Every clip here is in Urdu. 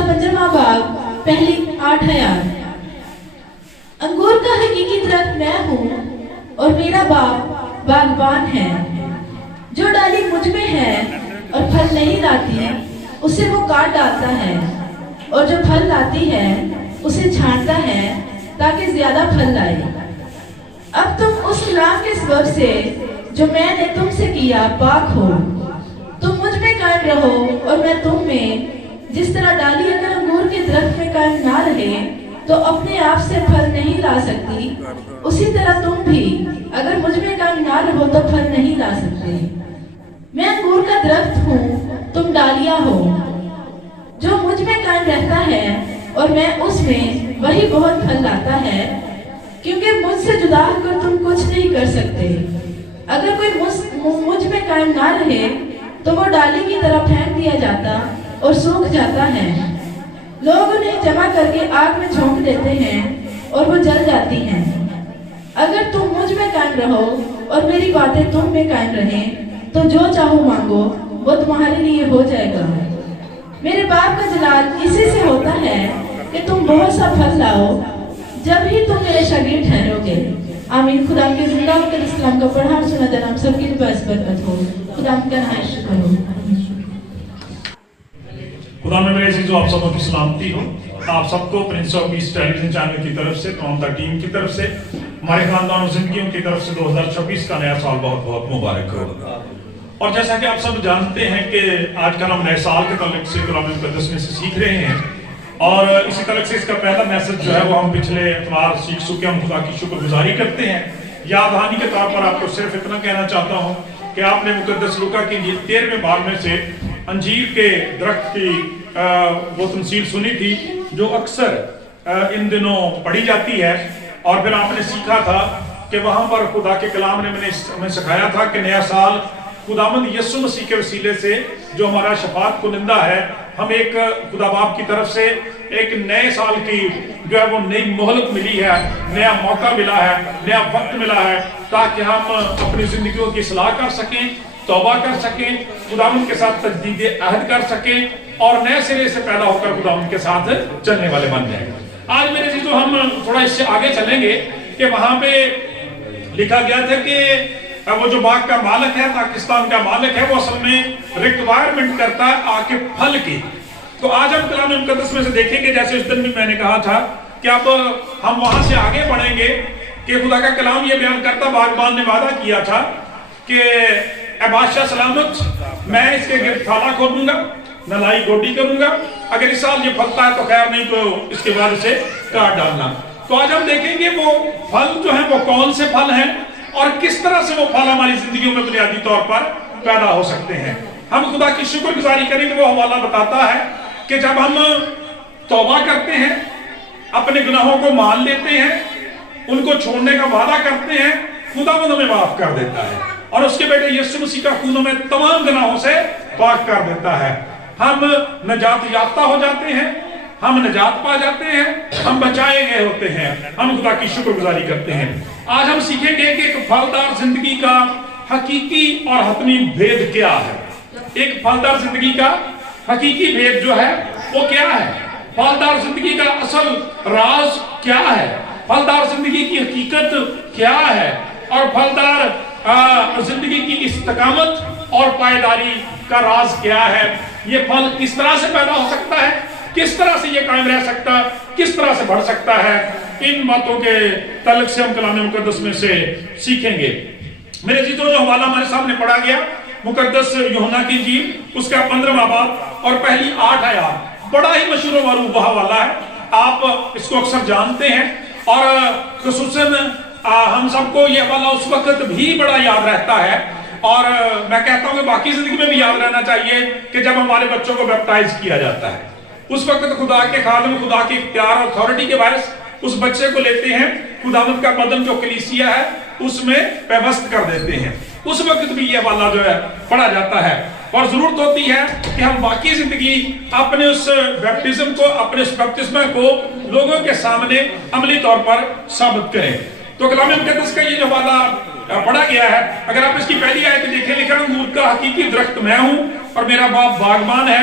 کا 15واں باب پہلی 8 آیات۔ انگور کا حقیقی درخت میں ہوں اور میرا باپ باغبان ہے۔ جو ڈالی مجھ میں ہے اور پھل نہیں لاتی اسے وہ کاٹ ڈالتا ہے، اور جو پھل لاتی ہے اسے چھانٹتا ہے تاکہ زیادہ پھل لائے۔ اب تم اس کلام کے سبب سے جو میں نے تم سے کیا پاک ہو۔ تم مجھ میں قائم رہو اور میں تم میں۔ جس طرح ڈالی اگر انگور کے درخت میں قائم نہ رہے تو اپنے آپ سے پھل نہیں لا سکتی، اسی طرح تم بھی اگر مجھ میں قائم نہ رہو تو پھل نہیں لا سکتے۔ میں انگور کا درخت ہوں، تم ڈالیاں ہو۔ جو مجھ میں قائم رہتا ہے اور میں اس میں، وہی بہت پھل لاتا ہے، کیونکہ مجھ سے جدا ہو کر تم کچھ نہیں کر سکتے۔ اگر کوئی مجھ میں قائم نہ رہے تو وہ ڈالی کی طرح پھینک دیا جاتا اور سوکھ جاتا ہے۔ لوگ انہیں جمع کر کے آگ میں جھونک دیتے ہیں اور وہ جل جاتی ہیں۔ اگر تم مجھ میں قائم رہو اور میری باتیں تم میں قائم رہیں تو جو چاہو مانگو وہ تمہارے لیے ہو جائے گا۔ میرے باپ کا جلال اسی سے ہوتا ہے کہ تم بہت سا پھل لاؤ، جب ہی تم میرے شاگرد ٹھہرو گے۔ آمین۔ خدا کے زندہ مقدس کلام کا پڑھا اور سنا دینا ہم سب کی باعث برکت ہو۔ خدا کا نہایت شکر ہو۔ خدا میں میرے عزیزو آپ سب کی سلامتی ہو۔ آپ سب کو prince of peace television channel کی طرف سے، تمام ٹیم کی طرف سے، ہمارے خاندان و زندگیوں کی طرف سے 2026 کا نیا سال بہت بہت مبارک ہو۔ اور جیسا کہ آپ سب جانتے ہیں کہ آج کل ہم نئے سال کے تعلق سے کلام مقدس میں سے سیکھ رہے ہیں، اور اسی تعلق سے اس کا پہلا میسج جو ہے وہ ہم پچھلے اتوار سیکھ چکے، ہم خدا کی شکر گزاری کرتے ہیں۔ یاد دہانی کے طور پر آپ کو صرف اتنا کہنا چاہتا ہوں کہ آپ نے مقدس لوکا کی 13ویں باب میں سے انجیر کے درخت کی وہ تمثیل سنی تھی جو اکثر ان دنوں پڑھی جاتی ہے، اور پھر آپ نے سیکھا تھا کہ وہاں پر خدا کے کلام نے ہمیں سکھایا تھا کہ نیا سال خداوند یسوع مسیح کے وسیلے سے جو ہمارا شفاعت کنندہ ہے، ہم ایک خدا باپ کی طرف سے ایک نئے سال کی جو ہے وہ نئی مہلت ملی ہے، نیا موقع ملا ہے، نیا وقت ملا ہے، تاکہ ہم اپنی زندگیوں کی اصلاح کر سکیں، توبہ کر سکیں، خداوند کے ساتھ تجدید عہد کر سکیں، اور نئے سرے سے پیدا ہو کر خداوند کے ساتھ چلنے والے بن جائیں۔ آج میرے عزیزو ہم تھوڑا اس سے آگے چلیں گے کہ وہاں پہ لکھا گیا تھا کہ وہ جو باغ کا مالک ہے، پاکستان کا مالک ہے، وہ اصل میں ریکوائرمنٹ کرتا ہے آ کے پھل کی۔ تو آج ہم کلام مقدس میں سے دیکھیں گے، جیسے اس دن بھی میں نے کہا تھا کہ اب ہم وہاں سے آگے بڑھیں گے کہ خدا کا کلام یہ بیان کرتا، باغبان نے وعدہ کیا تھا کہ اے بادشاہ سلامت، میں اس کے گرد تھالا کھودوں گا، نلائی گوڈی کروں گا، اگر اس سال یہ پھلتا ہے تو خیر، نہیں تو اس کے بعد اسے کاٹ ڈالنا۔ تو آج ہم دیکھیں گے وہ پھل جو ہیں وہ کون سے پھل ہیں، اور کس طرح سے وہ پھل ہماری زندگیوں میں بنیادی طور پر پیدا ہو سکتے ہیں۔ ہم خدا کی شکر گزاری کریں گے۔ وہ حوالہ بتاتا ہے کہ جب ہم توبہ کرتے ہیں، اپنے گناہوں کو مان لیتے ہیں، ان کو چھوڑنے کا وعدہ کرتے ہیں، خداوند ہمیں معاف کر دیتا ہے، اور اس کے بیٹے یسوع مسیح کا خون ہمیں تمام گناہوں سے پاک کر دیتا ہے۔ ہم نجات یافتہ ہو جاتے ہیں، ہم نجات پا جاتے ہیں، ہم بچائے گئے ہوتے ہیں۔ ہم خدا کی شکر گزاری کرتے ہیں۔ آج ہم سیکھیں گے کہ ایک پھلدار زندگی کا حقیقی اور حتمی بھید کیا ہے۔ ایک پھلدار زندگی کا حقیقی بھید جو ہے وہ کیا ہے، پھلدار زندگی کا اصل راز کیا ہے، پھلدار زندگی کی حقیقت کیا ہے، اور پھلدار زندگی کی استقامت اور پائیداری کا راز کیا ہے۔ یہ پھل کس طرح سے پیدا ہو سکتا ہے، کس طرح سے یہ قائم رہ سکتا ہے، کس طرح سے بڑھ سکتا ہے، ان باتوں کے تعلق سے ہم کلام مقدس میں سے سیکھیں گے۔ میرے عزیزو، جو حوالہ ہمارے سامنے پڑھا گیا مقدس یوحنا کی انجیل اس کا 15واں باب اور پہلی 8 آیات، بڑا ہی مشہور و معروف حوالہ ہے، آپ اس کو اکثر جانتے ہیں، اور خصوصاً ہم سب کو یہ حوالہ اس وقت بھی بڑا یاد رہتا ہے، اور میں کہتا ہوں کہ باقی زندگی میں بھی یاد رہنا چاہیے کہ جب ہمارے بچوں کو بیپٹائز کیا جاتا ہے، اس وقت خدا کے خادم خدا کے اختیار اور اتھارٹی کے باعث اس بچے کو لیتے ہیں، خداوند کا بدن جو کلیسیا ہے اس میں پیوست کر دیتے ہیں۔ اس وقت بھی یہ حوالہ جو ہے پڑھا جاتا ہے، اور ضرورت ہوتی ہے کہ ہم باقی زندگی اپنے اس بیپٹزم کو، اپنے اس بپتسمہ کو لوگوں کے سامنے عملی طور پر ثابت کریں۔ تو کلام مقدس کا یہ جو حوالہ پڑھا گیا ہے، اگر آپ اس کی پہلی آیت دیکھیں، لکھا انگور کا حقیقی درخت میں ہوں اور میرا باپ باغبان ہے،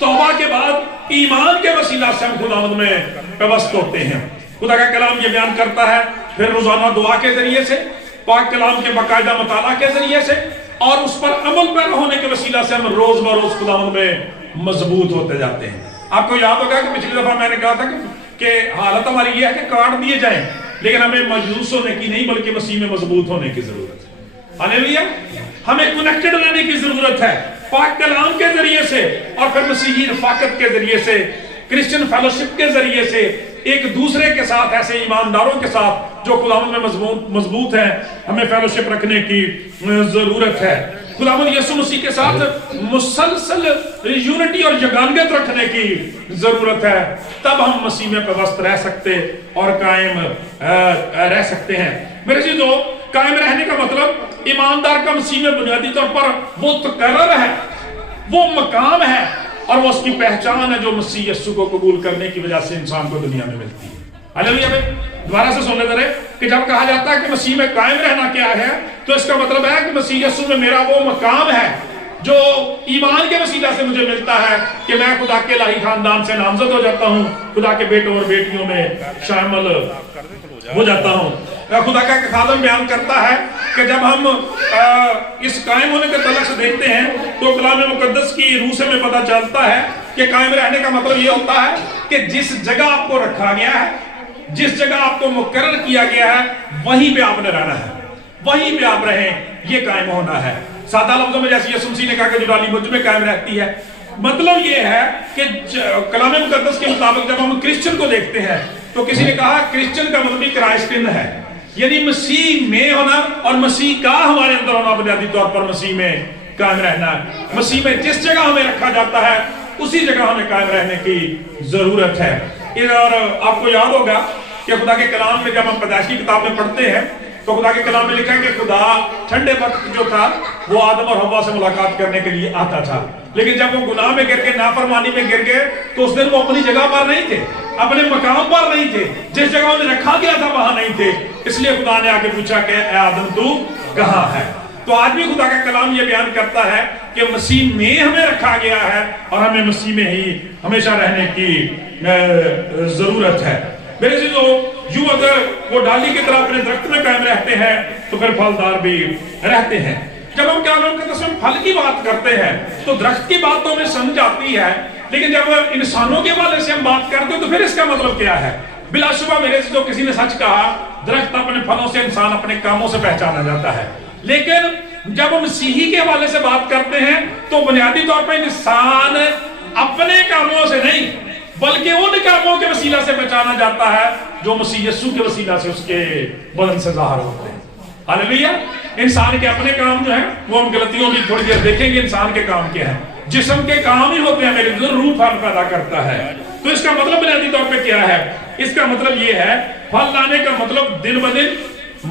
توبہ کے بعد ایمان کے وسیلہ سے ہم خداوند میں پیوست ہوتے ہیں۔ خدا کا کلام یہ بیان کرتا ہے، پھر روزانہ دعا کے ذریعے سے، پاک کلام کے باقاعدہ مطالعہ کے ذریعے سے اور اس پر عمل پیرا ہونے کے وسیلہ سے ہم روز بروز خداوند میں مضبوط ہوتے جاتے ہیں۔ آپ کو یاد ہوگا کہ پچھلی دفعہ میں نے کہا تھا کہ حالت ہماری یہ ہے کہ کاٹ دیے جائیں، لیکن ہمیں مایوس ہونے کی نہیں بلکہ مسیح میں مضبوط ہونے کی ضرورت ہے۔ ہاللیلویا! ہمیں کنیکٹڈ رہنے کی ضرورت ہے پاک کلام کے ذریعے سے اور پھر مسیحی رفاقت کے ذریعے سے، کرسچن فیلوشپ کے ذریعے سے، ایک دوسرے کے ساتھ، ایسے ایمانداروں کے ساتھ جو خداوند میں مضبوط ہیں، ہمیں فیلوشپ رکھنے کی ضرورت ہے۔ خداوند یسوع مسیح کے ساتھ مسلسل یونٹی اور یگانگت رکھنے کی ضرورت ہے، تب ہم مسیح میں پیوست رہ سکتے اور قائم رہ سکتے ہیں۔ میرے عزیزو، قائم رہنے کا مطلب ایماندار کا مسیح میں بنیادی طور پر وہ تقرر ہے، وہ مقام ہے اور وہ اس کی پہچان ہے جو مسیح یسوع کو قبول کرنے کی وجہ سے انسان کو دنیا میں ملتی ہے۔ ہاللیلویا! دوبارہ سے سن لیتے رہے کہ جب کہا جاتا ہے کہ مسیح میں قائم رہنا کیا ہے، تو اس کا مطلب ہے کہ مسیح یسوع میں میرا وہ مقام ہے جو ایمان کے وسیلہ سے مجھے ملتا ہے کہ میں خدا کے الہی خاندان سے نامزد ہو جاتا ہوں، خدا کے بیٹوں اور بیٹیوں میں شامل ہو جاتا ہوں۔ خدا کا خادم بیان کرتا ہے کہ جب ہم اس قائم ہونے کے تعلق سے دیکھتے ہیں تو کلام مقدس کی روح سے میں پتہ چلتا ہے کہ قائم رہنے کا مطلب یہ ہوتا ہے کہ جس جگہ آپ کو رکھا گیا ہے، جس جگہ آپ کو مقرر کیا گیا ہے، وہیں پہ آپ نے رہنا ہے، وہیں پہ آپ رہیں، یہ قائم ہونا ہے۔ سادہ لفظوں میں جیسے یسوع مسیح نے کہا کہ جو ڈالی مجھ میں قائم رہتی ہے، مطلب یہ ہے کہ کلام مقدس کے مطابق جب ہم کرسچن کو دیکھتے ہیں تو کسی نے کہا کرسچن کا مطلب کرائسٹ ان ہے، یعنی مسیح میں ہونا اور مسیح کا ہمارے اندر ہونا، بنیادی طور پر مسیح میں قائم رہنا ہے۔ مسیح میں جس جگہ ہمیں رکھا جاتا ہے اسی جگہ ہمیں قائم رہنے کی ضرورت ہے۔ اور آپ کو یاد ہوگا کہ خدا کے کلام میں جب ہم پیدائش کی کتاب میں پڑھتے ہیں تو خدا کے کلام میں لکھا ہے کہ خدا ٹھنڈے وقت جو تھا وہ آدم اور حوا سے ملاقات کرنے کے لیے آتا تھا، لیکن جب وہ گناہ میں گر کے نافرمانی میں گر گئے تو اس دن وہ اپنی جگہ پر نہیں تھے، اپنے مقام پر نہیں تھے، جس جگہ انہیں رکھا گیا تھا وہاں نہیں تھے۔ اس لیے خدا نے آگے پوچھا کہ اے آدم تو کہاں ہے؟ تو آج بھی خدا کا کلام یہ بیان کرتا ہے کہ مسیح میں ہمیں رکھا گیا ہے اور ہمیں مسیح میں ہی ہمیشہ رہنے کی ضرورت ہے۔ میرے عزیزو، یوں اگر وہ ڈالی کی طرح اپنے درخت میں قائم رہتے ہیں تو پھر پھلدار بھی رہتے ہیں۔ جب ہم کلام مقدس میں پھل کی بات کرتے ہیں تو درخت کی بات تو ہمیں سمجھ آتی ہے، لیکن جب انسانوں کے حوالے سے ہم بات کرتے ہیں تو پھر اس کا مطلب کیا ہے؟ بلا شبہ میرے عزیزو، کسی نے سچ کہا، درخت اپنے پھلوں سے، انسان اپنے کاموں سے پہچانا جاتا ہے، لیکن جب ہم مسیحی کے حوالے سے بات کرتے ہیں تو بنیادی طور پر انسان اپنے کاموں سے نہیں بلکہ ان کاموں کے وسیلہ سے پہچانا جاتا ہے جو مسیح یسوع کے وسیلہ سے اس کے بدن سے ظاہر ہوتے ہیں۔ ہاللیلویا! انسان کے اپنے کام جو ہیں وہ ہم غلطیوں بھی تھوڑی دیر دیکھیں گے۔ انسان کے کام کیا ہیں؟ جسم کے کام ہی ہوتے ہیں، میرے روح پھل پیدا کرتا ہے۔ تو اس کا مطلب بنیادی طور پہ کیا ہے؟ اس کا مطلب یہ ہے، پھل لانے کا مطلب دن بدن،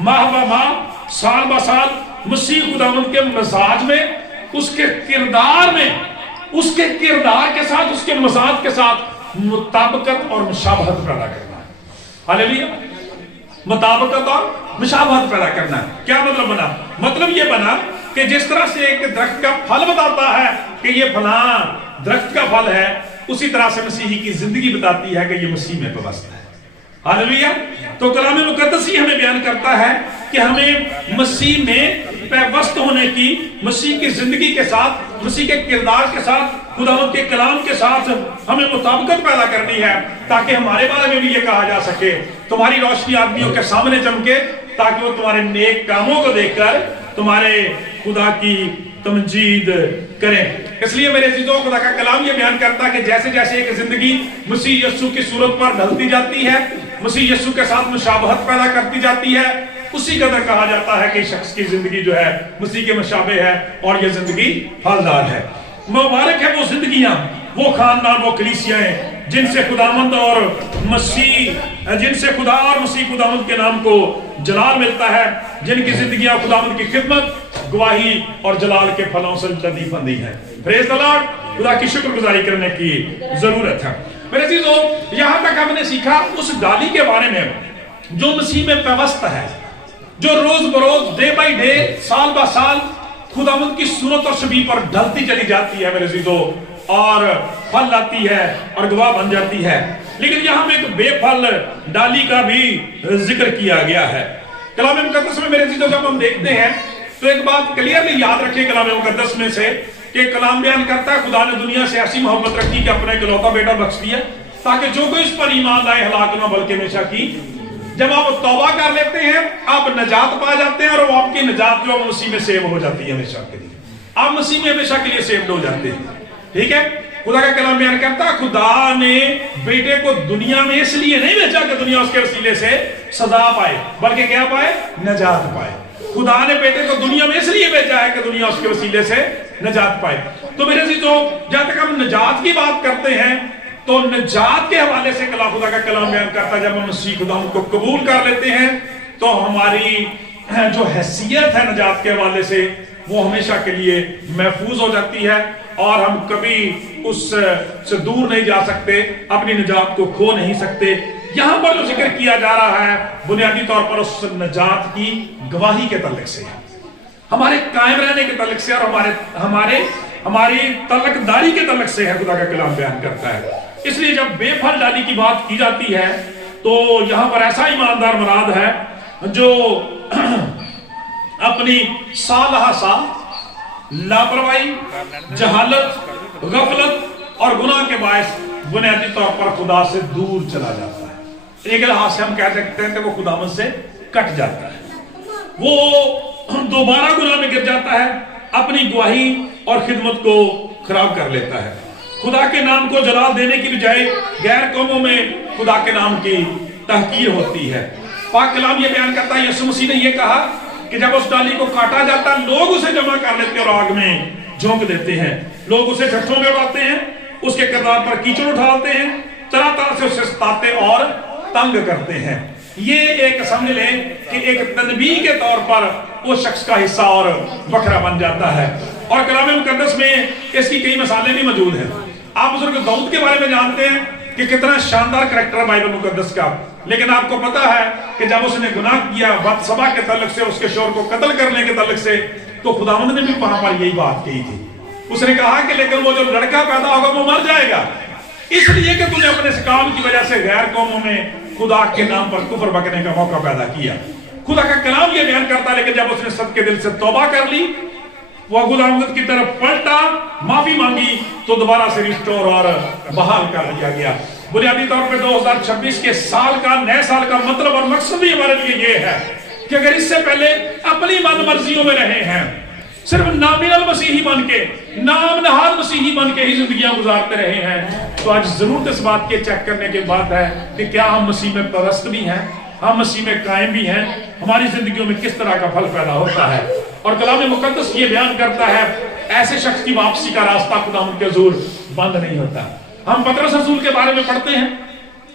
ماہ بہ ماہ، سال بہ سال مسیح خداوند کے مزاج میں، اس کے کردار میں، اس کے کردار کے ساتھ، اس کے مزاج کے ساتھ مطابقت اور مشابہت پیدا کرنا ہے۔ ہاللیلویا! مطابقت اور مشابہت پیدا کرنا ہے۔ کیا مطلب بنا؟ مطلب یہ بنا کہ جس طرح سے ایک درخت کا پھل بتاتا ہے کہ یہ فلاں درخت کا پھل ہے، اسی طرح سے مسیحی کی زندگی بتاتی ہے کہ یہ مسیح میں پیوست ہے۔ ہاللیلویا! تو کلام مقدس ہی ہمیں بیان کرتا ہے کہ ہمیں مسیح میں پیوست ہونے کی، مسیح کی زندگی کے ساتھ، مسیح کے کردار کے ساتھ، خداوند کے کلام کے ساتھ ہمیں مطابقت پیدا کرنی ہے، تاکہ ہمارے بارے میں بھی یہ کہا جا سکے، تمہاری روشنی آدمیوں کے سامنے چمکے تاکہ وہ تمہارے نیک کاموں کو دیکھ کر تمہارے خدا کی تمجید کریں۔ اس لیے میرے عزیزوں، خدا کا کلام یہ بیان کرتا ہے کہ جیسے جیسے ایک زندگی مسیح یسوع کی صورت پر ڈھلتی جاتی ہے، مسیح یسوع کے ساتھ مشابہت پیدا کرتی جاتی ہے، اسی قدر کہا جاتا ہے کہ شخص کی زندگی جو ہے مسیح کے مشابہ ہے اور یہ زندگی پھلدار ہے۔ مبارک ہے وہ زندگیاں، وہ خاندان، وہ کلیسیاں جن سے خداوند اور مسیح، جن سے خدا اور مسیح خداوند کے نام کو جلال ملتا ہے، جن کی زندگیاں خداوند کی خدمت، گواہی اور جلال کے پھلوں سے لطیف اندی ہے۔ پریز دی لارڈ! خدا کی شکر گزاری کرنے کی ضرورت ہے۔ میرے عزیزو، یہاں تک ہم نے سیکھا اس ڈالی کے بارے میں جو مسیح میں پیوست ہے، جو روز بروز، ڈے بائی ڈے، سال با سال خداوند کی صورت اور شبیہ پر ڈھلتی چلی جاتی ہے۔ میرے عزیزو، اور پھل لاتی ہے اور گواہ بن جاتی ہے. لیکن یہاں میں ایک بے پھل ڈالی کا بھی ذکر کیا گیا ہے. کلام مقدس میں میرے عزیزو جب ہم دیکھتے ہیں تو ایک بات کلیئرلی یاد رکھیں کلام مقدس میں سے کہ کلام بیان کرتا ہے خدا نے دنیا سے ایسی محبت رکھی کہ اپنا اکلوتا بیٹا بخش دیا تاکہ جو کوئی اس پر ایمان لائے ہلاک نہ بلکہ ہمیشہ کی. جب آپ توبہ کر لیتے ہیں آپ نجات پا جاتے ہیں اور وہ آپ کی نجات جو مسیح میں سیو ہو جاتی ہے ہمیشہ کے لیے. آپ مسیح میں ہمیشہ کے لیے سیوڈ ہو جاتے ہیں. ٹھیک ہے. خدا کا کلام بیان کرتا ہے خدا نے بیٹے کو دنیا میں اس لیے نہیں بھیجا کہ دنیا اس کے وسیلے سے سزا پائے بلکہ کیا پائے؟ نجات پائے. خدا نے بیٹے کو دنیا میں اس لیے بھیجا ہے کہ دنیا اس کے وسیلے سے نجات پائے. تو میرے عزیزو جب تک ہم نجات کی بات کرتے ہیں تو نجات کے حوالے سے خدا کا کلام بیان کرتا ہے جب ہم مسیح خدا کو قبول کر لیتے ہیں تو ہماری جو حیثیت ہے نجات کے حوالے سے وہ ہمیشہ کے لیے محفوظ ہو جاتی ہے اور ہم کبھی اس سے دور نہیں جا سکتے, اپنی نجات کو کھو نہیں سکتے. یہاں پر جو ذکر کیا جا رہا ہے بنیادی طور پر اس نجات کی گواہی کے تعلق سے, ہمارے قائم رہنے کے تعلق سے اور ہماری تعلق داری کے تعلق سے ہے. خدا کا کلام بیان کرتا ہے. اس لیے جب بے پھل ڈالی کی بات کی جاتی ہے تو یہاں پر ایسا ایماندار مراد ہے جو اپنی سالہ سال لاپرواہی, جہالت, غفلت اور گناہ کے باعث بنیادی طور پر خدا سے دور چلا جاتا ہے. ایک لحاظ سے ہم کہہ سکتے ہیں کہ وہ خداوند سے کٹ جاتا ہے, وہ دوبارہ گناہ میں گر جاتا ہے, اپنی گواہی اور خدمت کو خراب کر لیتا ہے. خدا کے نام کو جلال دینے کی بجائے غیر قوموں میں خدا کے نام کی تحقیر ہوتی ہے. پاک کلام یہ بیان کرتا ہے یسوع مسیح نے یہ کہا کہ جب اس ڈالی کو کاٹا جاتا لوگ اسے جمع کر لیتے اور آگ میں جھونک دیتے ہیں. لوگ اسے ڈھٹوں میں اڑاتے ہیں, اس کے کردار پر کیچڑ اٹھاتے ہیں, طرح طرح سے اسے ستاتے اور تنگ کرتے ہیں. یہ ایک سمجھ لیں کہ ایک تنبیہ کے طور پر وہ شخص کا حصہ اور بکھرا بن جاتا ہے. اور کلام مقدس میں اس کی کئی مثالیں بھی موجود ہیں. آپ بزرگ داؤد کے بارے میں جانتے ہیں کہ کتنا شاندار کریکٹر ہے بائبل مقدس کا, لیکن آپ کو پتا ہے کہ جب اس نے گناہ کیا بات سبا کے تعلق سے, اس کے شوہر کو قتل کرنے کے تعلق سے, تو خداوند نے بھی وہاں پر یہی بات کہی تھی. اس نے کہا کہ لیکن وہ جو لڑکا پیدا ہوگا وہ مر جائے گا, اس لیے کہ تم نے اپنے کام کی وجہ سے غیر قوموں میں خدا کے نام پر کفر بکنے کا موقع پیدا کیا. خدا کا کلام یہ بیان کرتا ہے لیکن جب اس نے سب کے دل سے توبہ کر لی, وہ خداوند کی طرف پلٹا, معافی مانگی, تو دوبارہ سے ریسٹور اور بحال کر دیا گیا. بنیادی طور پر 2026 کے سال کا, نئے سال کا مطلب اور مقصد بھی ہمارے لیے یہ ہے کہ اگر اس سے پہلے اپنی من مرضیوں میں رہے ہیں, صرف نامینل مسیحی بن کے, نام نہاد مسیحی بن کے ہی زندگیاں گزارتے رہے ہیں, تو آج ضرورت اس بات کے چیک کرنے کے بعد ہے کہ کیا ہم مسیح میں پرست بھی ہیں, ہم مسیح میں قائم بھی ہیں, ہماری زندگیوں میں کس طرح کا پھل پیدا ہوتا ہے. اور کلام مقدس یہ بیان کرتا ہے ایسے شخص کی واپسی کا راستہ خداوند کے حضور بند نہیں ہوتا. ہم پطرس رسول کے بارے میں پڑھتے ہیں,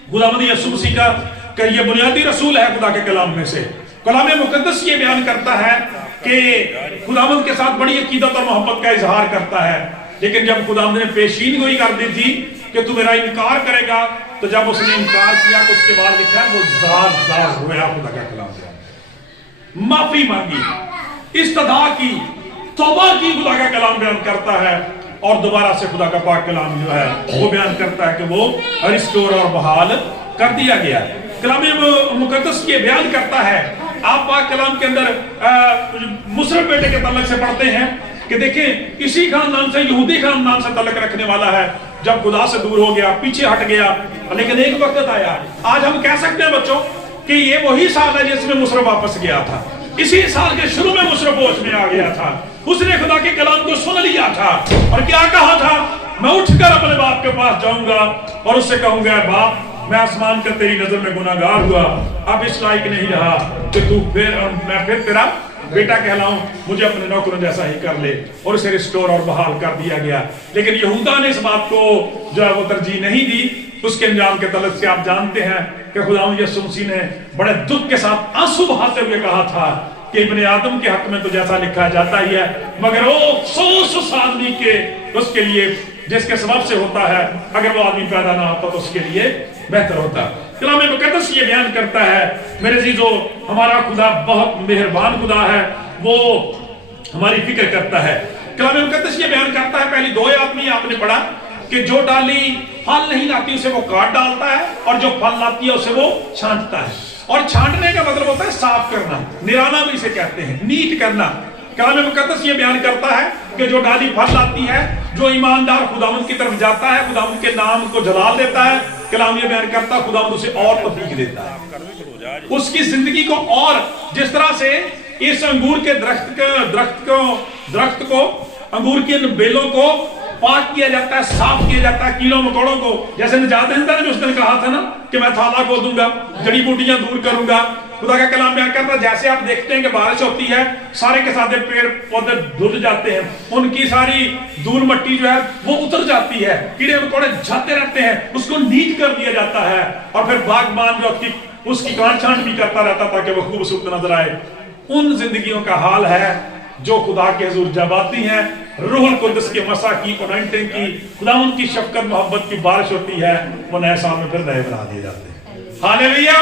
خداوند یسوع مسیح کا کہ یہ بنیادی رسول ہے خدا کے کلام میں سے. کلام مقدس یہ بیان کرتا ہے کہ خداوند کے ساتھ بڑی عقیدت اور محبت کا اظہار کرتا ہے, لیکن جب خداوند نے پیشین گوئی کر دی تھی کہ تو میرا انکار کرے گا, تو جب اس نے انکار کیا تو اس کے بعد لکھا ہے وہ زار زار رویا. خدا کا کلام سے معافی مانگی, استدعا کی, توبہ کی. خدا کا کلام بیان کرتا ہے اور دوبارہ سے خدا کا پاک کلام جو ہے وہ بیان کرتا ہے کہ وہ ریسٹور اور بحال کر دیا گیا. کلام مقدس یہ بیان کرتا ہے, آپ پاک کلام کے اندر مصرف بیٹے کے تعلق سے پڑھتے ہیں کہ دیکھیں اسی خاندان سے, یہودی خاندان سے تعلق رکھنے والا ہے, جب خدا سے دور ہو گیا, پیچھے ہٹ گیا, لیکن ایک وقت آیا. آج ہم کہہ سکتے ہیں بچوں کہ یہ وہی سال ہے جس میں مصرف واپس گیا تھا. اسی سال کے شروع میں مصرف ہوش میں آ گیا تھا. اس نے خدا کے کلام کو سن لیا تھا اور کیا کہا تھا, میں اٹھ کر اپنے باپ کے پاس جاؤں گا اور اس سے کہوں گا باپ, میں آسمان کا تیری نظر میں گناہگار ہوا, اب اس لائق نہیں رہا کہ میں پھر تیرا بیٹا کہلاؤں, مجھے اپنے نوکروں جیسا ہی کر لے. اور اسے ریسٹور اور بحال کر دیا گیا. لیکن یہودا نے اس بات کو جو ہے وہ ترجیح نہیں دی. اس کے انجام کے تعلق سے آپ جانتے ہیں کہ خداوند یسوع مسیح نے بڑے دکھ کے ساتھ آنسو بہاتے ہوئے کہا تھا کہ ابن آدم کے حق میں تو جیسا لکھا جاتا ہی ہے, مگر وہ افسوس اس آدمی کے اس کے لیے جس کے سبب سے ہوتا ہے, اگر وہ آدمی پیدا نہ ہوتا تو اس کے لیے بہتر ہوتا. کلام مقدس یہ بیان کرتا ہے میرے عزیزو, ہمارا خدا بہت مہربان خدا ہے, وہ ہماری فکر کرتا ہے. کلام مقدس یہ بیان کرتا ہے, پہلی 2 آیات میں آپ نے پڑھا کہ جو ڈالی پھل نہیں لاتی اسے وہ کاٹ ڈالتا ہے، اور جو پھل لاتی ہے اسے وہ چھانٹتا ہے. اور چھانٹنے کا مطلب ہوتا ہے صاف کرنا، نرانا بھی اسے کہتے ہیں، نیٹ کرنا. کلام مقدس یہ بیان کرتا ہے کہ جو ڈالی پھل لاتی ہے، جو ایماندار خداوند کی طرف جاتا ہے، خداوند کے نام کو جلال دیتا ہے، کلام یہ بیان کرتا ہے خداوند اسے اور توفیق دیتا ہے، اس کی زندگی کو. اور جس طرح سے اس انگور کے درخت کو انگور کی ان بیلوں کو پاک کیا جاتا ہے، صاف کیا جاتا ہے کیڑوں مکوڑوں کو، جیسے نجات دہندہ نے اس دن کہا تھا نا کہ میں تھالا کھول دوں گا، جڑی بوٹیاں دور کروں گا. خدا کا کلام بیان کرتا ہے جیسے آپ دیکھتے ہیں کہ بارش ہوتی ہے، سارے کے ساتھ پیڑ پودے دھل جاتے ہیں، ان کی ساری دھول مٹی جو ہے وہ اتر جاتی ہے، کیڑے مکوڑے جاتے رہتے ہیں، اس کو نیٹ کر دیا جاتا ہے، اور پھر باغبان جو اس کی کاٹ چھانٹ بھی کرتا رہتا تاکہ وہ خوبصورت نظر آئے. ان زندگیوں کا حال ہے جو خدا کے حضور جب آتی ہیں، روح القدس کے مسا کی، انائنٹنگ کی، خداوند کی شفقت محبت کی بارش ہوتی ہے، وہ نئے سال میں پھر نئے بنا دیے جاتے ہیں. ہاللیلویا.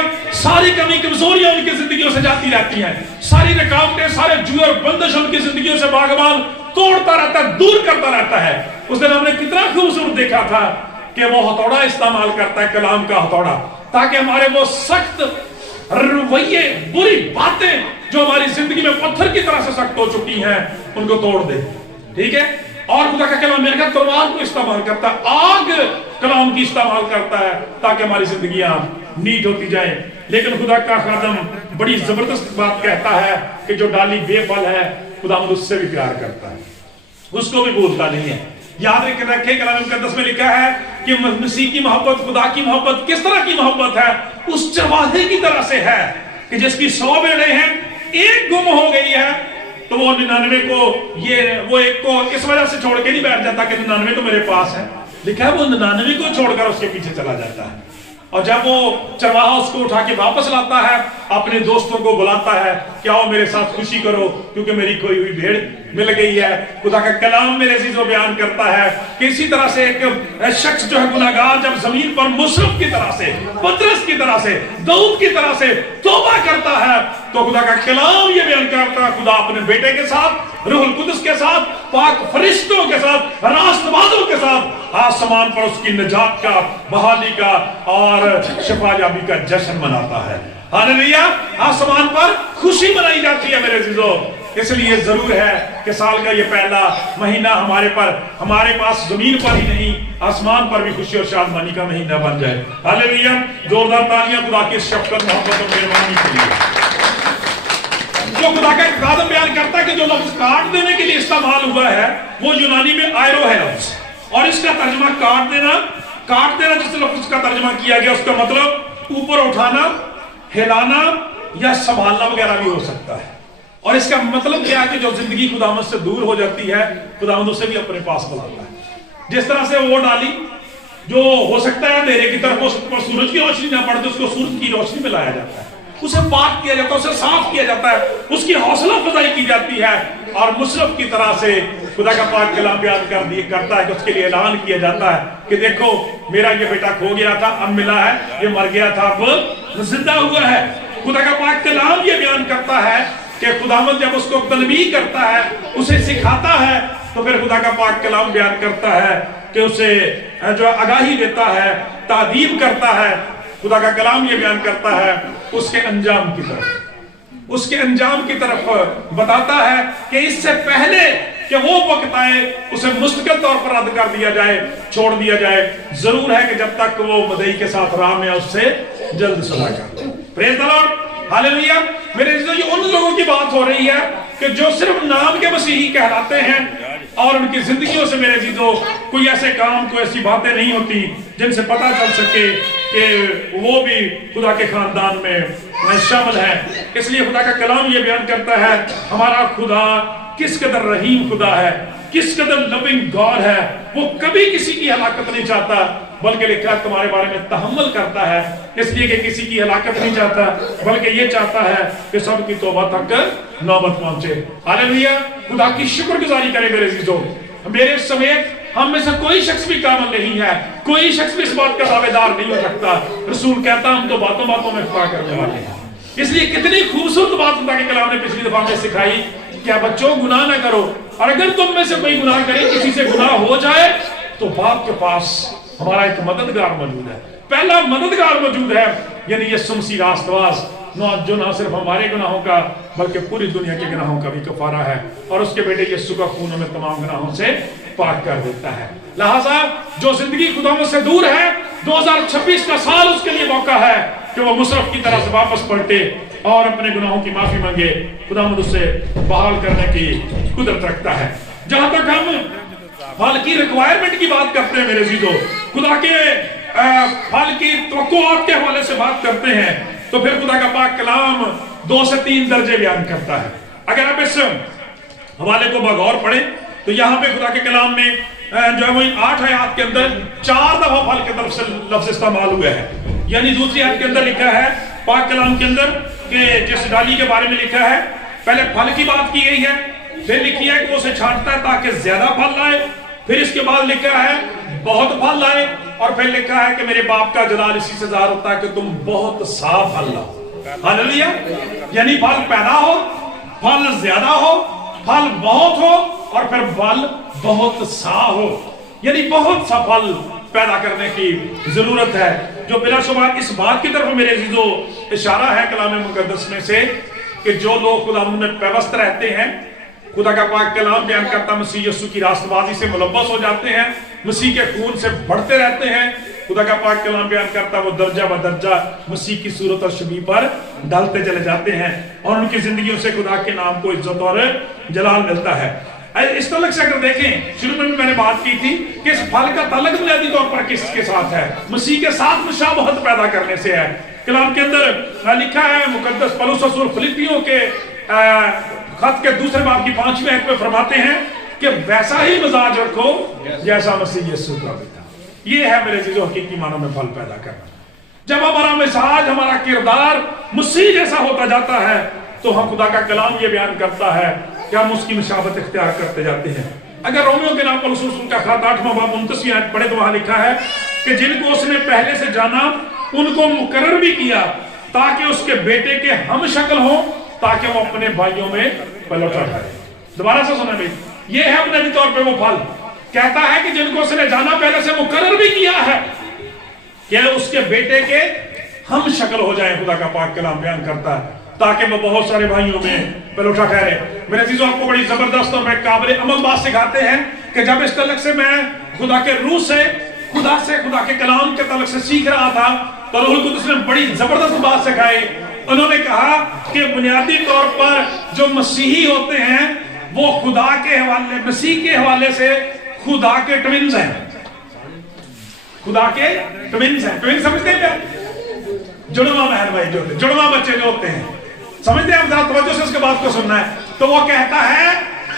ساری کمی کمزوریاں ان کی زندگیوں سے جاتی رہتی ہیں، ساری رکاوٹیں، سارے جوئے اور بندش ان کی زندگیوں سے باغبان توڑتا رہتا ہے، دور کرتا رہتا ہے. اس دن ہم نے کتنا خوبصورت دیکھا تھا کہ وہ ہتھوڑا استعمال کرتا ہے، کلام کا ہتھوڑا، تاکہ ہمارے وہ سخت رویے، بری باتیں جو ہماری زندگی میں پتھر کی طرح سے سخت ہو چکی ہیں، ان کو توڑ دے. ٹھیک ہے. اور خدا کا کلام میرے گھر تلوار کو استعمال کرتا ہے، آگ کلام کی استعمال کرتا ہے تاکہ ہماری زندگیاں نیٹ ہوتی جائیں. لیکن خدا کا خادم بڑی زبردست بات کہتا ہے کہ جو ڈالی بے پھل ہے، خداوند اس سے بھی پیار کرتا ہے، اس کو بھی بھولتا نہیں ہے. یاد رکھیں کلام مقدس میں لکھا ہے کہ مسیح کی محبت، خدا کی محبت کس طرح کی محبت ہے؟ اس چرواہے کی طرح سے ہے کہ جس کی 100 بھیڑیں ہیں، ایک گم ہو گئی ہے تو وہ 99 کو وہ ایک کو اس وجہ سے چھوڑ کے نہیں بیٹھ جاتا کہ 99 تو میرے پاس ہے. لکھا ہے وہ 99 کو چھوڑ کر اس کے پیچھے چلا جاتا ہے. اور جب وہ چرواہا اس کو اٹھا کے واپس لاتا ہے، اپنے دوستوں کو بلاتا ہے کہ آؤ میرے ساتھ خوشی کرو کیونکہ میری کوئی ہوئی بھیڑ مل گئی ہے. خدا کا کلام میرے عزیزوں بیان کرتا ہے کہ اسی طرح سے ایک شخص جو ہے گناہگار جب زمین پر مصرف کی طرح سے، پطرس کی طرح سے، داؤد کی طرح سے توبہ کرتا ہے، تو خدا کا کلام یہ بیان کرتا ہے خدا اپنے بیٹے کے ساتھ، روح القدس کے ساتھ، پاک فرشتوں کے ساتھ، راست بازوں کے ساتھ آسمان پر اس کی نجات کا، بحالی کا اور شفا یابی کا جشن مناتا ہے. ہاللیلویا. آسمان پر خوشی منائی جاتی ہے میرے عزیزو. اس لیے ضرور ہے کہ سال کا یہ پہلا مہینہ ہمارے پاس زمین پر ہی نہیں، آسمان پر بھی خوشی اور شادمانی کا مہینہ بن جائے. ہاللیلویا. زوردار تالیاں خدا کی شفقت، محبت اور مہربانی کے لیے. جو خدا کا ایک خادم بیان کرتا ہے کہ جو لفظ کاٹ دینے کے لیے استعمال ہوا ہے وہ یونانی میں آئرو ہے لفظ، اور اس کا ترجمہ کاٹ دینا جس لفظ کا ترجمہ کیا گیا اس کا مطلب اوپر اٹھانا، ہلانا یا سنبھالنا وغیرہ بھی ہو سکتا ہے. اور اس کا مطلب کیا ہے کہ جو زندگی خداوند سے دور ہو جاتی ہے، خداوند اسے بھی اپنے پاس بلاتا ہے. جس طرح سے وہ ڈالی جو ہو سکتا ہے اندھیرے کی طرف سورج کی روشنی نہ پڑتی، اس کو سورج کی روشنی میں لایا جاتا ہے، اسے پاک کیا جاتا ہے، اسے صاف کیا جاتا ہے، اس کی حوصلہ افزائی کی جاتی ہے. اور مصرف کی طرح سے خدا کا پاک کلام بیان کرتا ہے کہ اس کے لیے اعلان کیا جاتا ہے کہ دیکھو میرا یہ بیٹا کھو گیا تھا، اب ملا ہے، یہ مر گیا تھا، اب زندہ ہوا ہے. خدا کا پاک کلام یہ بیان کرتا ہے کہ خداوند جب اس کو تنبیہ کرتا ہے، اسے سکھاتا ہے، تو پھر خدا کا پاک کلام بیان کرتا ہے کہ اسے جو آگاہی دیتا ہے، تعدیب کرتا ہے. خدا کا کلام یہ بیان کرتا ہے اس کے انجام کی طرف بتاتا ہے کہ اس سے پہلے کہ وہ وقت آئے اسے مستقل طور پر رد کر دیا جائے، چھوڑ دیا جائے. ضرور ہے کہ جب تک وہ مدعی کے ساتھ راہ میں اس سے جلد صلاح کرتا. پریز دی لارڈ. ہاللیلویا. میرے عزیزو یہ ان لوگوں کی بات ہو رہی ہے کہ جو صرف نام کے مسیحی کہلاتے ہیں اور ان کی زندگیوں سے میرے عزیزو کوئی ایسے کام، کوئی ایسی باتیں نہیں ہوتی جن سے پتہ چل سکے کہ وہ بھی خدا کے خاندان میں شامل ہے. اس لیے خدا کا کلام یہ بیان کرتا ہے ہمارا خدا کس قدر رحیم خدا ہے، کس قدر لونگ گاڈ ہے. وہ کبھی کسی کی ہلاکت نہیں چاہتا بلکہ لکھا تمہارے بارے میں تحمل کرتا ہے، اس لیے کہ کسی کی ہلاکت نہیں چاہتا بلکہ یہ چاہتا ہے کہ سب کی توبہ تک نوبت پہنچے. ہاللیلویا. خدا کی شکر گزاری کرے میرے عزیزو. میرے سمیت ہم میں سے کوئی شخص بھی کامل نہیں ہے، کوئی شخص بھی اس بات کا دعوے دار نہیں ہو سکتا. رسول کہتا ہم تو باتوں میں خطا کرنے والے ہیں. اس لیے کتنی خوبصورت بات خدا کے کلام نے پچھلی دفعہ میں سکھائی، کیا بچوں گناہ نہ کرو، اور اگر تم میں سے کوئی گناہ کرے، کسی سے گناہ ہو جائے تو باپ کے پاس ہمارا ایک مددگار موجود ہے. پہلا مددگار موجود ہے یعنی یسوع مسیح راست باز جو نہ صرف ہمارے گناہوں کا بلکہ پوری دنیا کے گناہوں کا بھی کفارہ ہے اور اس کے بیٹے یسوع کا خون ہمیں تمام گناہوں سے پاک کر دیتا ہے. لہٰذا جو زندگی خدا سے دور ہے 2026 کا سال اس کے لیے موقع ہے کہ وہ مصرف کی طرح سے واپس پلٹے اور اپنے گناہوں کی معافی مانگے. خدا اس سے بحال کرنے کی قدرت رکھتا ہے. جہاں تک ہم پھل کی ریکوائرمنٹ کی بات کرتے ہیں میرے عزیزو, خدا کے پھل کی توقعات کے حوالے سے بات کرتے ہیں تو پھر خدا کا پاک کلام 2 سے 3 درجے بیان کرتا ہے. اگر آپ اس حوالے کو بغور پڑھیں تو یہاں پہ خدا کے کلام میں جو ہے وہ 8 آیات کے اندر 4 دفعہ پھل کی طرف سے لفظ استعمال ہوئے ہیں. یعنی دوسری آیت کے اندر لکھا ہے پاک کلام کے اندر کہ جس ڈالی کے بارے میں لکھا ہے پہلے پھل کی بات کی گئی ہے, پھر لکھی ہے کہ وہ اسے چھانٹتا ہے تاکہ زیادہ پھل لائے, پھر اس کے بعد لکھا ہے بہت پھل لائے, اور پھر لکھا ہے کہ میرے باپ کا جلال اسی سے ظاہر ہوتا ہے کہ تم بہت سا پھل لاؤ. ہاللیلویا. یعنی پھل پیدا ہو, پھل زیادہ ہو, پھل بہت ہو, اور پھر پھل بہت سا ہو. یعنی بہت سا پھل پیدا کرنے کی ضرورت ہے, جو بلا شبہ اس بات کی طرف میرے عزیزو اشارہ ہے کلام مقدس میں سے کہ جو لوگ خدا میں پیوست رہتے ہیں, خدا کا پاک کلام بیان کرتا مسیح یسوع کی راست بازی سے ملبس ہو جاتے ہیں, مسیح کے خون سے بڑھتے رہتے ہیں. خدا کا پاک کلام بیان کرتا وہ درجہ بدرجہ مسیح کی صورت اور شبیہ پر ڈالتے چلے جاتے ہیں اور ان کی زندگیوں سے خدا کے نام کو عزت اور جلال ملتا ہے. اس تعلق سے اگر دیکھیں شروع میں بھی میں نے بات کی تھی کہ اس پھل کا تعلق بنیادی طور پر کس کے ساتھ ہے؟ مسیح کے ساتھ مشابہت پیدا کرنے سے ہے. کلام کے اندر لکھا ہے مقدس پولس رسول فلپیوں کے خط کے 2 باب کی 5ویں آیت میں فرماتے ہیں کہ ویسا ہی مزاج رکھو جیسا مسیح یسوع کا بھی تھا. یہ ہے میرے عزیزو حقیقی معنوں میں پھل پیدا کرنا. جب ہمارا مزاج ہمارا کردار مسیح جیسا ہوتا جاتا ہے تو ہم خدا کا کلام یہ بیان کرتا ہے کہ ہم اس کی مشابہت اختیار کرتے جاتے ہیں. اگر رومیو کے نام پولس رسول کا خط 8واں باب 29 آیت پڑھے تو وہاں لکھا ہے کہ جن کو اس نے پہلے سے جانا ان کو مقرر بھی کیا تاکہ اس کے بیٹے کے ہم شکل ہوں تاکہ وہ اپنے بھائیوں میں پلوٹا ٹھہرے. دوبارہ سے سنیں بھائی, یہ ہے بنیادی طور پہ وہ پھل. کہتا ہے کہ جن کو اس نے جانا پہلے سے مقرر بھی کیا ہے کہ اس کے بیٹے کے ہم شکل ہو جائیں. خدا کا پاک کلام بیان کرتا ہے تاکہ وہ بہت سارے بھائیوں میں پلوٹا ٹھہرے. میرے عزیزو آپ کو بڑی زبردست اور میں قابل عمل بات سکھاتے ہیں کہ جب اس تعلق سے میں خدا کے روح سے خدا کے کلام کے تعلق سے سیکھ رہا تھا تو روح القدس نے بڑی زبردست بات سکھائی. انہوں نے کہا کہ بنیادی طور پر جو مسیحی ہوتے ہیں وہ خدا کے حوالے مسیح کے حوالے سے خدا کے ٹوینز ہیں. خدا کے ٹوینز ہیں. ٹوینز سمجھتے ہیں کیا؟ جڑواں بہن بھائی جو ہوتے ہیں, جڑواں بچے جو ہوتے ہیں, سمجھتے ہیں؟ ہم ذرا توجہ سے اس کے بات کو سننا ہے. تو وہ کہتا ہے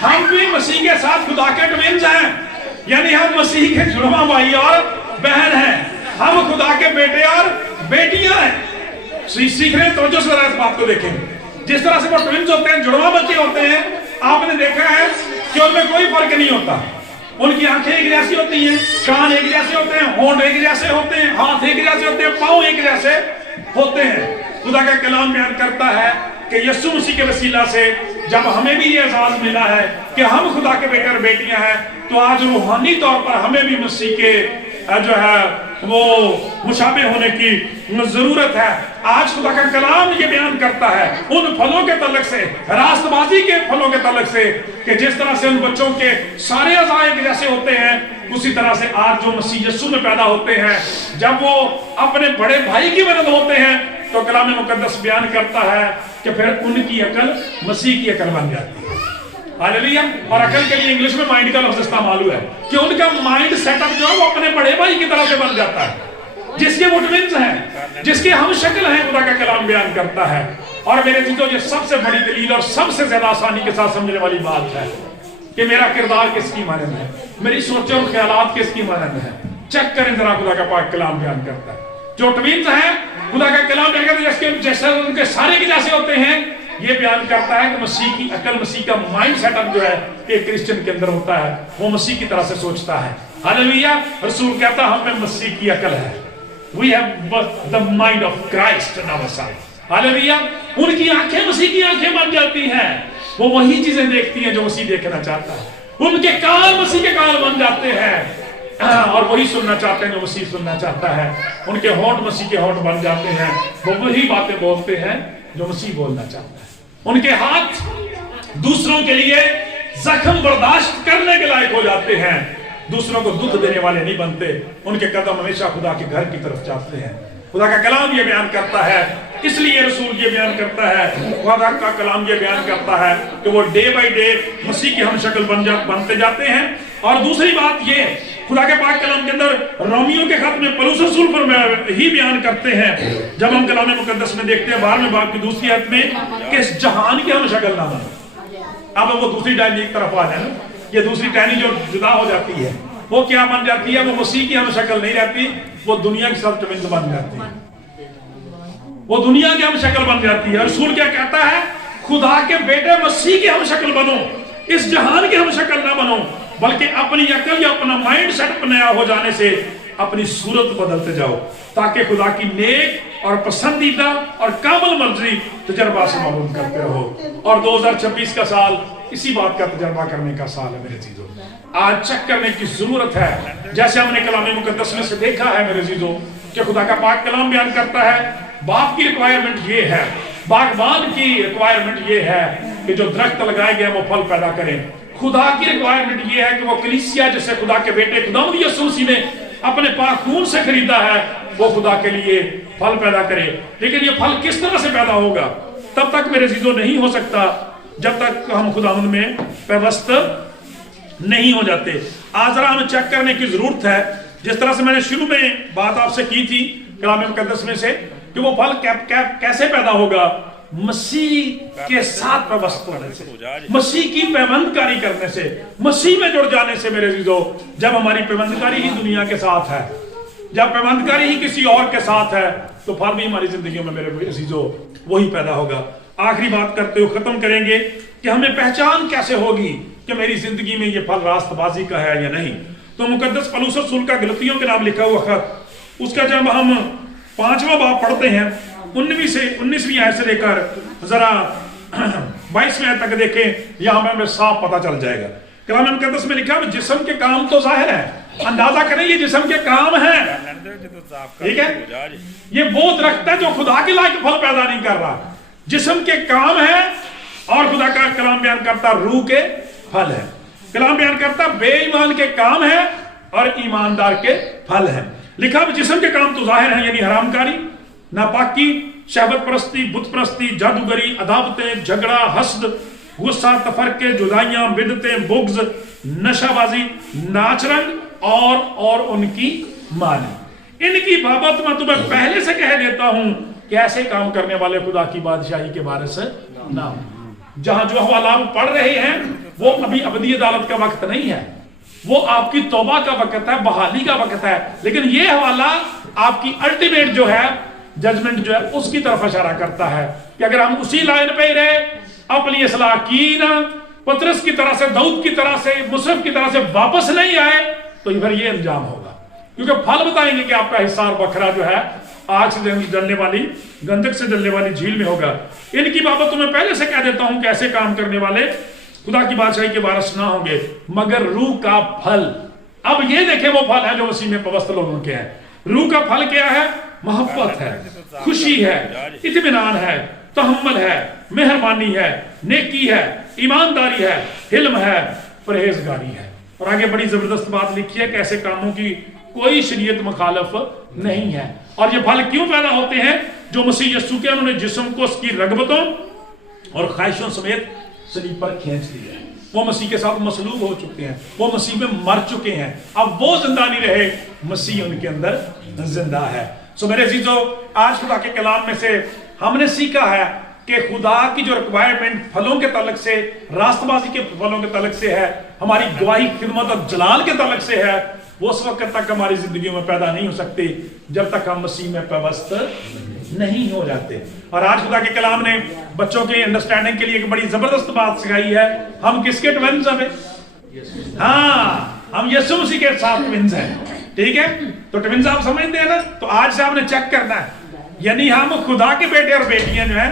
ہم بھی مسیح کے ساتھ خدا کے ٹوینز ہیں, یعنی ہم مسیح کے جڑواں بھائی اور بہن ہیں, ہم خدا کے بیٹے اور بیٹیاں ہیں. سیکھ رہے ہیں, توجہ سے ذرا اس بات کو دیکھیں. جس طرح سے وہ ٹوینز ہوتے ہیں, جڑواں بچے ہوتے ہیں, آپ نے دیکھا ہے کہ ان میں کوئی فرق نہیں ہوتا. ان کی آنکھیں ایک جیسی ہوتی ہیں, کان ایک جیسے ہوتے ہیں, ہونٹ ایک جیسے ہوتے ہیں, ہاتھ ایک جیسے ہوتے ہیں, پاؤں ایک جیسے ہوتے ہیں. خدا کا کلام بیان کرتا ہے کہ یسوع مسیح کے وسیلہ سے جب ہمیں بھی یہ اعزاز ملا ہے کہ ہم خدا کے بیٹے اور بیٹیاں ہیں تو آج روحانی طور پر ہمیں بھی مسیح کے جو ہے وہ مشابہ ہونے کی ضرورت ہے. آج خدا کا کلام یہ بیان کرتا ہے ان پھلوں کے تعلق سے, راست بازی کے پھلوں کے تعلق سے, کہ جس طرح سے ان بچوں کے سارے اعضاء ایک جیسے ہوتے ہیں اسی طرح سے آج جو مسیح یسوع میں پیدا ہوتے ہیں جب وہ اپنے بڑے بھائی کی مدد ہوتے ہیں تو کلام مقدس بیان کرتا ہے کہ پھر ان کی عقل مسیح کی عقل بن جاتی ہے. ہاللیلویا. اور عقل کے لیے انگلش میں مائنڈ کا لفظ استعمال ہوا ہے کہ ان کا مائنڈ سیٹ اپ جو ہے وہ اپنے بڑے بھائی کی طرح سے بن جاتا ہے جس کے وہ ٹوینز ہیں, جس کے ہم شکل ہیں. خدا کا کلام بیان کرتا ہے. اور میرے چیزوں یہ سب سے بڑی دلیل اور سب سے زیادہ آسانی کے ساتھ سمجھنے والی بات ہے کہ میرا کردار کس کی مانند ہے, میری سوچیں اور خیالات کس کی مانند ہے. چیک کریں ذرا, خدا کا پاک کلام بیان کرتا ہے جو ٹوینز ہیں خدا کا کلام بیان کرتا ہے جیسے ان کے سارے کے جیسے ہوتے ہیں. یہ بیان کرتا ہے کہ مسیح کی عقل, مسیح کا مائنڈ سیٹ اپ جو ہے ایک کرسچن کے اندر ہوتا ہے, وہ مسیح کی طرح سے سوچتا ہے. ہاللیلویا. رسول کہتا ہے ہم میں مسیح کی عقل ہے. We have the mind of Christ in our side. ہاللیلویا. ان کی آنکھیں مسیح کی آنکھیں بن جاتی ہیں, وہ وہی چیزیں دیکھتی ہیں جو مسیح دیکھنا چاہتا ہے. ان کے کان مسیح کے کان بن جاتے ہیں. اور وہی سننا چاہتے ہیں جو مسیح سننا چاہتا ہے. ان کے ہونٹ مسیح کے ہونٹ بن جاتے ہیں. وہ وہی باتیں بولتے ہیں جو مسیح بولنا چاہتا ہے. ان کے ہاتھ دوسروں کے لیے زخم برداشت کرنے کے لائق ہو جاتے ہیں. دوسروں کو دکھ دینے والے نہیں بنتے. ان کے قدم ہمیشہ خدا کے گھر کی طرف جاتے ہیں. خدا کا کلام یہ بیان کرتا ہے, اس لیے رسول یہ بیان کرتا ہے, خدا کا کلام یہ بیان کرتا ہے کہ وہ ڈے بائی ڈے مسیح کی ہم شکل بنتے جاتے ہیں. اور دوسری بات یہ خدا کے پاک کلام کے اندر رومیوں کے خط میں پولس رسول پر ہی بیان کرتے ہیں, جب ہم کلام مقدس میں دیکھتے ہیں 12ویں باب کی دوسری آیت میں کہ اس جہان کی ہم شکل نہ بنیں. اب وہ دوسری ٹہنی ایک طرف آ جائے نا, یہ دوسری ٹہنی جو جدا ہو جاتی ہے وہ کیا بن جاتی ہے؟ وہ مسیح کی ہم شکل نہیں رہتی, وہ دنیا کی سب ٹوینز بن جاتی ہے. وہ دنیا کی ہم شکل بن جاتی ہے. رسول کیا کہتا ہے؟ خدا کے بیٹے مسیح کی ہم شکل بنو, اس جہان کی ہم شکل نہ بنو, بلکہ اپنی عقل یا اپنا مائنڈ سیٹ نیا ہو جانے سے اپنی صورت بدلتے جاؤ, تاکہ خدا کی نیک اور پسندیدہ اور کامل مرضی تجربہ سے معلوم کرتے رہو. اور 2026 کا سال اسی بات کا تجربہ کرنے کا سال ہے میرے عزیزو. آج چیک کرنے کی ضرورت ہے, جیسے ہم نے کلام مقدس میں سے دیکھا ہے میرے عزیزو کہ خدا کا پاک کلام بیان کرتا ہے باپ کی ریکوائرمنٹ یہ ہے, باغبان کی ریکوائرمنٹ یہ ہے کہ جو درخت لگائے گئے وہ پھل پیدا کریں. خدا کی ریکوائرمنٹ یہ ہے کہ وہ کلیسیا جسے خدا کے بیٹے خداوند یسوع مسیح نے اپنے پاک خون سے خریدا ہے وہ خدا کے لیے پھل پیدا کرے. لیکن یہ پھل کس طرح سے پیدا ہوگا؟ تب تک میرے عزیزو نہیں ہو سکتا جب تک ہم خداوند میں پیوست نہیں ہو جاتے. آج ذرا ہمیں چیک کرنے کی ضرورت ہے, جس طرح سے میں نے شروع میں بات آپ سے کی تھی کلام مقدس میں سے کہ وہ پھل کیسے پیدا ہوگا؟ مسیح کے ساتھ پیوست ہونے سے, مسیح کی پیوند کاری کرنے سے, مسیح میں جڑ جانے سے میرے عزیزو. جب ہماری پیوند کاری ہی دنیا کے ساتھ ہے, جب پیوند کاری ہی کسی اور کے ساتھ ہے, تو پھل بھی ہماری زندگیوں میں میرے عزیزو وہی پیدا ہوگا. آخری بات کرتے ہوئے ختم کریں گے کہ ہمیں پہچان کیسے ہوگی کہ میری زندگی میں یہ پھل راست بازی کا ہے یا نہیں. تو مقدس پولس رسول کا غلطیوں کے نام لکھا ہوا خط, اس کا جب ہم 5واں باب پڑھتے ہیں 19ویں آیت سے لے کر ذرا 22ویں آیت تک دیکھیں, یہاں ہمیں صاف پتہ چل جائے گا. کلام مقدس میں لکھا ہے جسم کے کام تو ظاہر ہے, اندازہ کریں یہ جسم کے کام ہیں, ٹھیک ہے. یہ وہ درخت ہے جو خدا کے لائق پھل پیدا نہیں کر رہا, جسم کے کام ہے. اور خدا کا کلام بیان کرتا روح کے پھل ہے. کلام بیان کرتا بے ایمان کے کام ہے اور ایماندار کے پھل ہے. لکھا جسم کے کام تو ظاہر ہیں, یعنی حرام کاری, ناپاکی, شہوت پرستی, بت پرستی, جادوگری, عداوتیں, جھگڑا, حسد, غصہ, تفرقے, جدائیاں, بدعتیں, بغض, نشہ بازی, ناچ رنگ اور ان کی مانی. ان کی بابت میں تمہیں پہلے سے کہہ دیتا ہوں کہ ایسے کام کرنے والے خدا کی بادشاہی کے بارے سے نہ ہوں. جہاں جو حوالہ آپ پڑھ رہے ہیں وہ ابھی ابدی عدالت کا وقت نہیں ہے, وہ آپ کی توبہ کا وقت ہے, بحالی کا وقت ہے. لیکن یہ حوالہ آپ کی الٹیمیٹ جو ہے ججمنٹ جو ہے اس کی طرف اشارہ کرتا ہے کہ اگر ہم اسی لائن پہ ہی رہے, اپنی اصلاح کی نہ, پطرس کی طرح سے, داؤد کی طرح سے, مصعب کی طرح سے واپس نہیں آئے, تو پھر یہ انجام ہوگا. کیونکہ پھل بتائیں گے کہ آپ کا حصہ اور بکھرا جو ہے آگ سے جلنے والی, گندک سے جلنے والی جھیل میں ہوگا. ان کی بابت تو میں پہلے سے کہہ دیتا ہوں کہ ایسے کام کرنے والے خدا کی بادشاہی کے وارث نہ ہوں گے, مگر روح کا پھل. اب یہ دیکھیں وہ پھل ہے جو مسیح میں پیوست لوگوں کے ہیں. روح کا پھل کیا ہے؟ محبت ہے, خوشی ہے, اطمینان ہے, تحمل ہے, مہربانی ہے, نیکی ہے, ایمانداری ہے, حلم ہے, پرہیزگاری ہے. اور آگے بڑی زبردست بات لکھی ہے کہ ایسے کاموں کی کوئی شریعت مخالف نہیں ہے. اور یہ پھل کیوں پیدا ہوتے ہیں؟ جو مسیح یسوع کے انہوں نے جسم کو اس کی رغبتوں اور خواہشوں سمیت صلیب پر کھینچ لیا ہے. وہ مسیح کے ساتھ مصلوب ہو چکے ہیں, وہ مسیح میں مر چکے ہیں. اب وہ زندہ نہیں رہے, مسیح ان کے اندر زندہ ہے. سو میرے عزیزو, آج خدا کے کلام میں سے ہم نے سیکھا ہے کہ خدا کی جو ریکوائرمنٹ پھلوں کے تعلق سے, راست بازی کے پھلوں کے تعلق سے ہے, ہماری گواہی, خدمت اور جلال کے تعلق سے ہے, وہ اس وقت تک ہماری زندگیوں میں پیدا نہیں ہو سکتی جب تک ہم مسیح میں پیوست نہیں ہو جاتے. اور آج خدا کے کلام نے بچوں کے انڈرسٹینڈنگ کے لیے ایک بڑی زبردست بات سکھائی ہے. ہم کس کے ٹوینز ہیں؟ ہاں, ہم یسوع مسیح کے ساتھ ٹوینز ہیں. ٹھیک ہے, تو ٹوینز آپ سمجھتے ہیں نا. تو آج سے آپ نے چیک کرنا ہے, یعنی ہم خدا کے بیٹے اور بیٹیاں جو ہیں